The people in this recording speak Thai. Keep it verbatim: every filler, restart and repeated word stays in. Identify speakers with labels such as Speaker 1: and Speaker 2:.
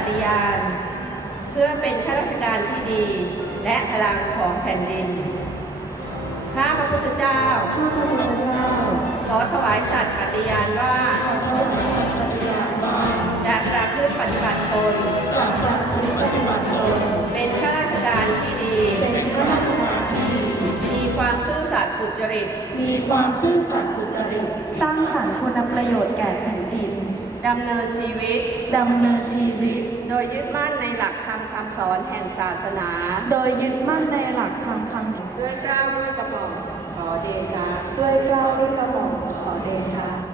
Speaker 1: ฏิญาณเพื่อเป็นข้าราชการที่ดีและพลังของแผ่นดินข้าพระพุทธเจ้าขอถวายสัตย์ปฏิญาณว่าจะประพฤติปฏิบัติตนเป็นข้าราชการที่ดีมีความซื่อสัตย์สุจริต
Speaker 2: มีความซื่อสัตย์สุจริตสร้างสรรค์คุณประโยชน์แก่แผ่นดิน
Speaker 1: ดำเนินชีวิต
Speaker 2: ดำเนินชีวิต
Speaker 1: โดยยึดมั่นในหลักธรรมคำสอนแห่งศาสนา
Speaker 2: โดยยึดมั่นในหลักธรรมคำสอน
Speaker 1: ด้วยเกล้าด้วยกระหม่อมขอเดชะ
Speaker 2: ด้วยเกล้าด้วยกระหม่อมขอเดชะ